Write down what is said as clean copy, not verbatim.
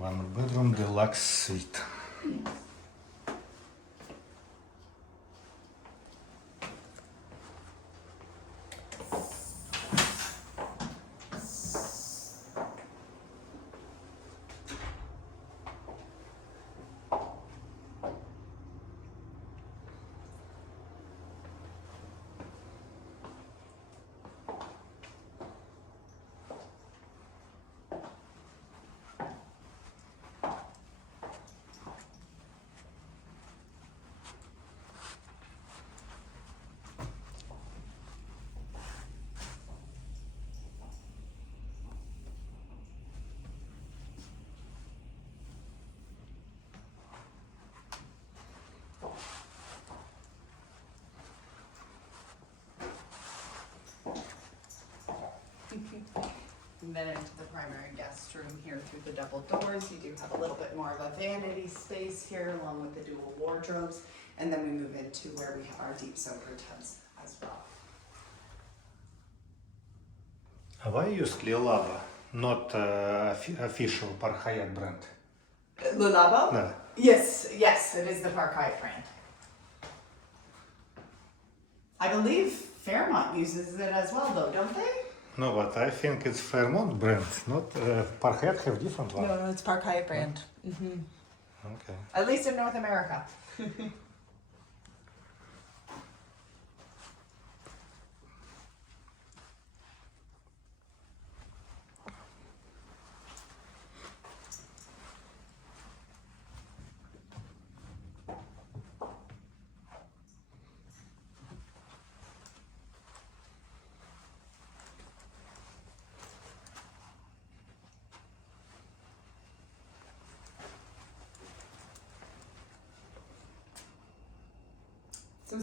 One bedroom deluxe suite. And then into the primary guest room here through the double doors. You do have a little bit more of a vanity space here along with the dual wardrobes. And then we move into where we have our deep soaker tubs as well. Have I used Labo, not official Park Hyatt brand? The Labo? No. Yes, it is the Park Hyatt brand. I believe Fairmont uses it as well though, don't they? No, but I think it's Fairmont brand, not Park Hyatt have different one. No, it's Park Hyatt brand. Okay. At least in North America.